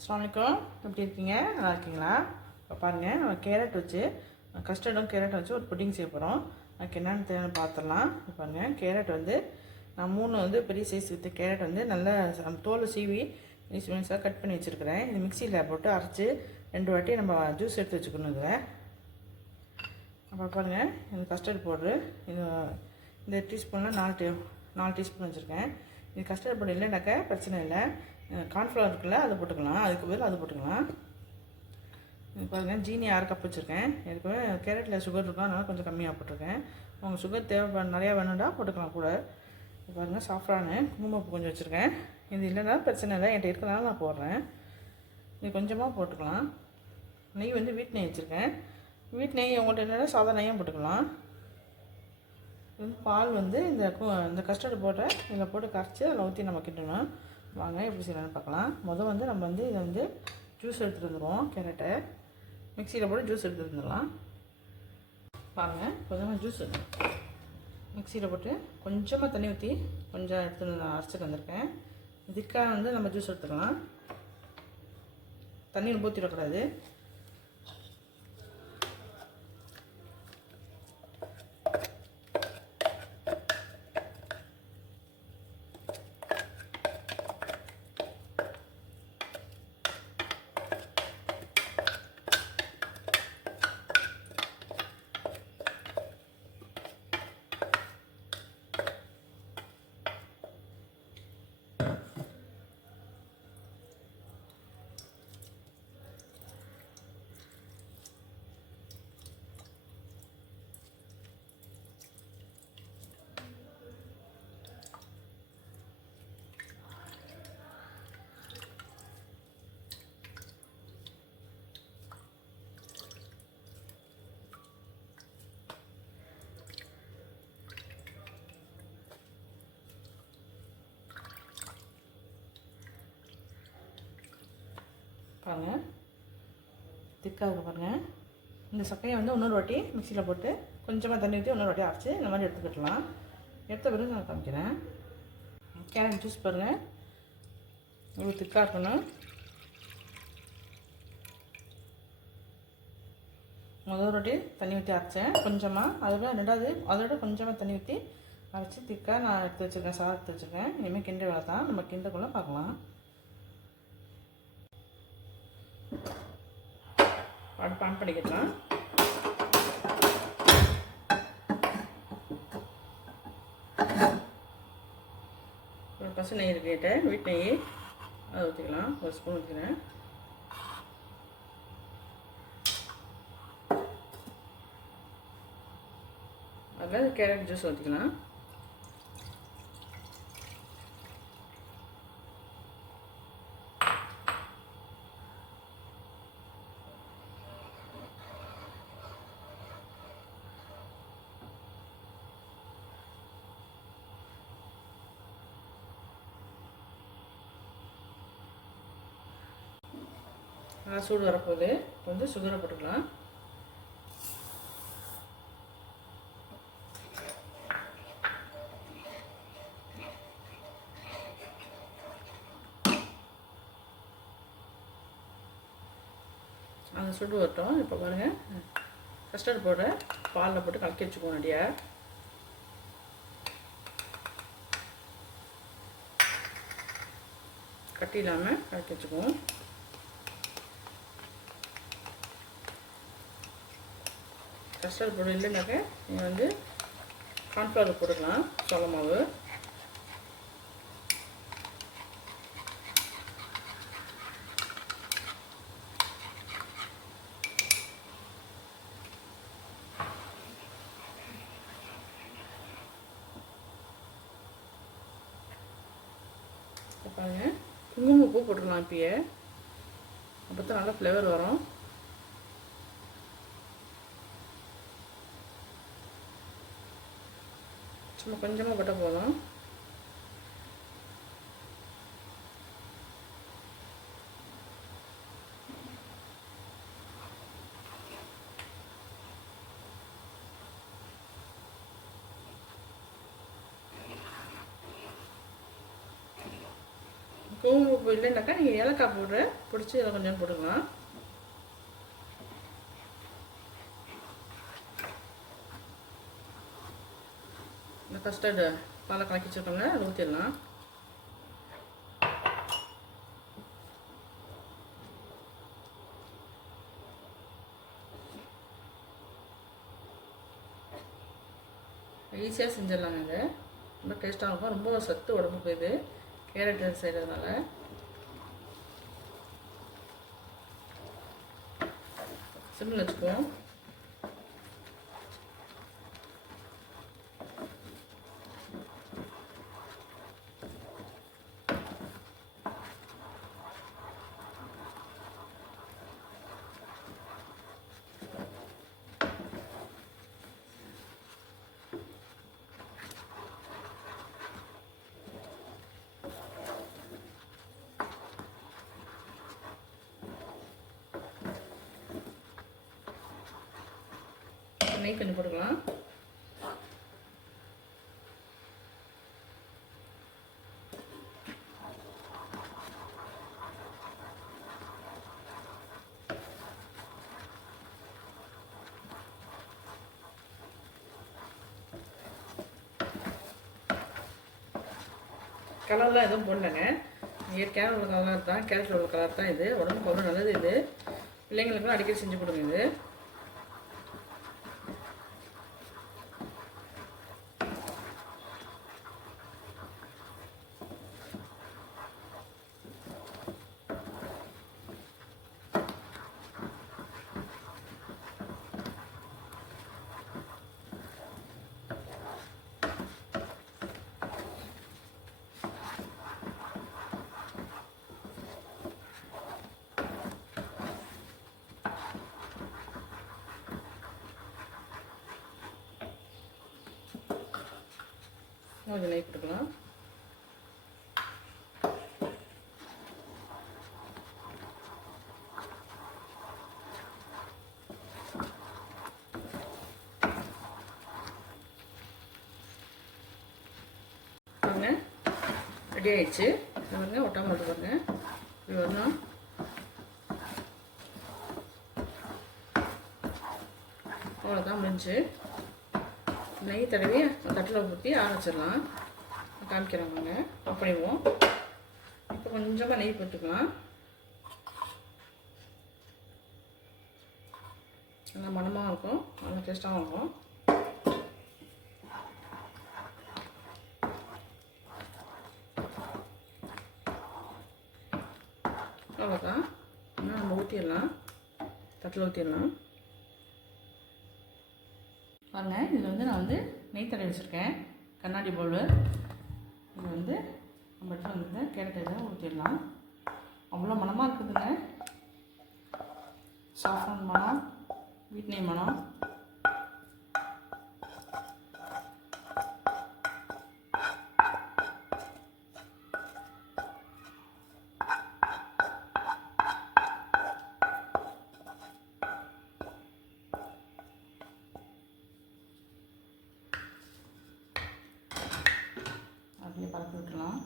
அஸ்ஸலாமு அலைக்கும். எப்படி இருக்கீங்க? நல்லா இருக்கீங்களா? இப்போ பாருங்கள், நம்ம கேரட் வச்சு கஸ்டர்டும் கேரட் வச்சு ஒரு புட்டிங் செய்ய போகிறோம். அதுக்கு என்னென்னு தேவைன்னு பார்த்துடலாம். இப்போ பாருங்கள், கேரட் வந்து நான் 3 பெரிய சைஸ் வித்து கேரட் வந்து நல்லா தோல் சீவி மீன்ஸாக கட் பண்ணி வச்சுருக்கிறேன். இது மிக்சியில் போட்டு அரைச்சி 2 வாட்டி நம்ம ஜூஸ் எடுத்து வச்சுக்கணும். இதில் அப்புறம் பாருங்கள், இந்த கஸ்டர்ட் பவுட்ரு இது இந்த டீஸ்பூனில் 4 டீஸ்பூன் வச்சுருக்கேன். இது கஸ்டர்ட் பவுடர் இல்லைனாக்கா பிரச்சனை இல்லை, கார்ன்ஃப்ளவர் இருக்குல்ல அதை போட்டுக்கலாம், அதுக்கு பதில் அது போட்டுக்கலாம். இது பாருங்கள், ஜீனி 1/2 கப் வச்சுருக்கேன். எனக்கு கேரட்டில் சுகர் இருக்கும், அதனால் கொஞ்சம் கம்மியாக போட்டிருக்கேன். உங்கள் சுகர் தேவை நிறையா வேணும்டா போட்டுக்கலாம் கூட. இது பாருங்கள், சாஃப்ரானு குங்குமப்பூ கொஞ்சம் வச்சுருக்கேன். இது இல்லைனா பிரச்சனை இல்லை, என்கிட்ட இருக்கிறனால நான் போடுறேன். இது கொஞ்சமாக போட்டுக்கலாம். நெய் வந்து வீட்டு நெய் வச்சுருக்கேன். வீட்டு நெய் உங்கள்கிட்ட என்னென்னா சாதா நெய்யும் போட்டுக்கலாம். இது பால் வந்து இந்த கஸ்டர்டு போட்ட இதில் போட்டு கரைச்சி அதில் ஊற்றி நம்ம கிட்டணும். வாங்க எப்படி செய்யலான்னு பார்க்கலாம். வந்து நம்ம வந்து இதை வந்து ஜூஸ் எடுத்துகிட்டு வந்துடுவோம். கேரட்டை மிக்சியில் போட்டு ஜூஸ் எடுத்துகிட்டு வந்துடலாம். பாருங்கள், கொஞ்சமாக ஜூஸ் மிக்சியில் போட்டு கொஞ்சமாக தண்ணி ஊற்றி கொஞ்சம் எடுத்து அரைச்சிட்டு வந்திருக்கேன். திக்காக வந்து நம்ம ஜூஸ் எடுத்துக்கலாம். தண்ணி ஊற்றிடக்கூடாது. பாருங்கள், திக்காக பாருங்கள். இந்த சக்கையை வந்து இன்னொரு வாட்டி மிக்சியில் போட்டு கொஞ்சமாக தண்ணி ஊற்றி இன்னொரு வாட்டி அரைச்சி இந்த மாதிரி எடுத்துக்கிட்டலாம். எடுத்த பிறகு நான் காமிக்கிறேன். கேரட் ஜூஸ் பாருங்கள், இவ்வளோ திக்காக இருக்கணும். முதல் வாட்டி தண்ணி ஊற்றி அரைச்சேன் கொஞ்சமாக, அதோட கொஞ்சமாக தண்ணி ஊற்றி அரைச்சி திக்காக நான் எடுத்து வச்சுருக்கேன். சாதம் எடுத்து வச்சுருக்கேன். இனிமேல் கிண்ட வேலை தான், நம்ம கிண்டக்குள்ளே பார்க்கலாம். அடுப்பு ஆன் பண்ணிக்கலாம். ஒரு பசு நெய் இருக்கிட்ட வீட்டு நெய் அதை ஊற்றிக்கலாம். ஒரு ஸ்பூன் ஊற்றிக்கிறேன். அதில் கேரட் ஜூஸ் ஊற்றிக்கலாம். சூடு வரப்போகுது. இப்போ வந்து சுகரை போட்டுக்கலாம். அந்த சுடு வரட்டும். இப்போ பாருங்கள், கஸ்டர்ட் பவுடரை பாலில் போட்டு கலக்கி வச்சுக்குவோம். ரெடியா கட்டி இல்லாமல் கலக்கி வச்சுக்குவோம். கஸ்டர்ட் பவுடர் இல்லைனாக்க நீங்கள் வந்து கார்ன்ஃப்ளவர் போட்டுக்கலாம், சோள மாவு. பாருங்கள், குங்குமப்பூ போட்டுக்கலாம். இப்பயே அப்போ தான் நல்லா ஃப்ளேவர் வரும். சும்மா கொஞ்சமாக போட்டால் போதும். குங்குமப்பூ இல்லைன்னாக்கா நீங்கள் ஏலக்காய் பவுட்ரு பிடிச்சி இதில் கொஞ்சம் போட்டுக்கலாம். இந்த கஸ்டர்டு பாலை கலக்கி வச்சுருக்கோங்க, அதை ஊற்றிடலாம். ஈஸியாக செஞ்சிடலாங்க. இது ரொம்ப டேஸ்ட்டாக இருக்கும், ரொம்ப சத்து உடம்புக்கு. இது கேரட் செய்கிறதுனால சிம்மில் வச்சுக்குவோம். நெய் கொஞ்சம் போட்டுக்கலாம். கலர்லாம் எதுவும் போடலைங்க, இயற்கையான உள்ள கலர் தான், கேரட்டில் உள்ள கலர் தான். இது உடம்புக்கு அவ்வளோ நல்லது. இது பிள்ளைங்களுக்கும் அடிக்கடி செஞ்சு கொடுங்க. இது கொஞ்சம் நெய் போட்டுக்கலாம். பாருங்க ரெடி ஆயிடுச்சு. பாருங்க ஒட்டாமல் வந்து பாருங்க இப்படி வரணும். அவ்வளோதான் முடிஞ்சு. நெய் தடவி தட்டில் ஊற்றி ஆற வச்சிடலாம். காமிக்கிறாங்க அப்படிவோம். இப்போ கொஞ்சமாக நெய் போட்டுக்கலாம். நல்லா மணமாக இருக்கும், நல்லா டேஸ்ட்டாகவும் இருக்கும். அவ்வளோதான். இன்னும் நம்ம ஊற்றிடலாம், தட்டில் ஊற்றிடலாம். பாருங்க, இதில் வந்து நான் நெய் தடவி வச்சுருக்கேன், கண்ணாடி பவுல். இது நம்ம இடத்துல கேரட் இதை ஊற்றிடலாம். அவ்வளோ மணமாக இருக்குதுங்க. சாஃப்ரான் மணம், வீட் நெய் மணம். அப்படியே பரப்பி விட்டுலாம்.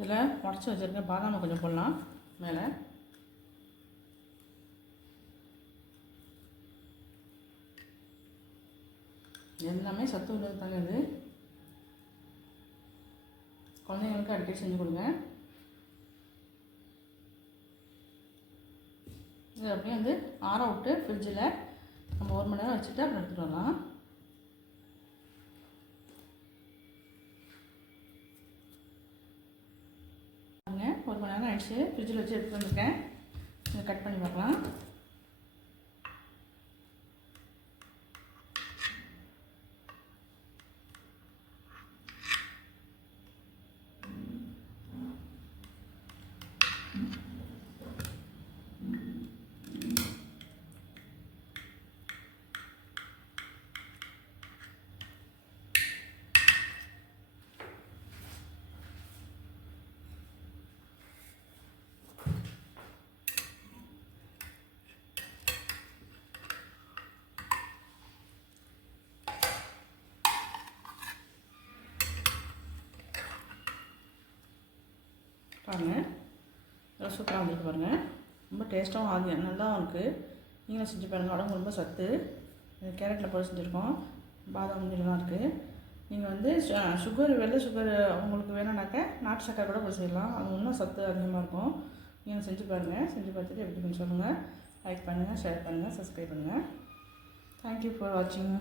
இதில் உடச்சி வச்சுருக்க பாதாமை கொஞ்சம் போடலாம் மேலே. எல்லாமே சத்து உள்ளது தாங்க. இது குழந்தைங்களுக்கு அடிக்கடி செஞ்சு கொடுங்க. இது அப்படியே ஆற விட்டு ஃப்ரிட்ஜில் நம்ம 1 மணி நேரம் வச்சுட்டு அப்புறம் எடுத்துகிட்டு வரலாம். பாருங்க, 1 மணி நேரம் ஆயிடுச்சு. ஃப்ரிட்ஜில் வச்சு எடுத்துகிட்டு வந்துருக்கேன். இதை கட் பண்ணி பார்க்கலாம். பாருங்கள் நல்லா சூப்பராக வந்துருக்கு பாருங்கள். ரொம்ப டேஸ்ட்டாகவும் ஆகுது, நல்லா இருக்குது. நீங்களும் செஞ்சு பாருங்கள். உடம்பு ரொம்ப சத்து. கேரட்டில் போட்டு செஞ்சுருக்கோம். பாதாம் முந்திரிலாம் இருக்குது. நீங்கள் வந்து சுகர் வெள்ளை சுகர் உங்களுக்கு வேணும்னாக்க நாட்டு சக்கரை கூட போட்டு செய்யலாம். அது இன்னும் சத்து அதிகமாக இருக்கும். நீங்கள் செஞ்சு பாருங்கள். செஞ்சு பார்த்துட்டு எப்படி சொல்லுங்கள். லைக் பண்ணுங்கள், ஷேர் பண்ணுங்கள், சப்ஸ்கிரைப் பண்ணுங்கள். தேங்க்யூ ஃபார் வாட்சிங்.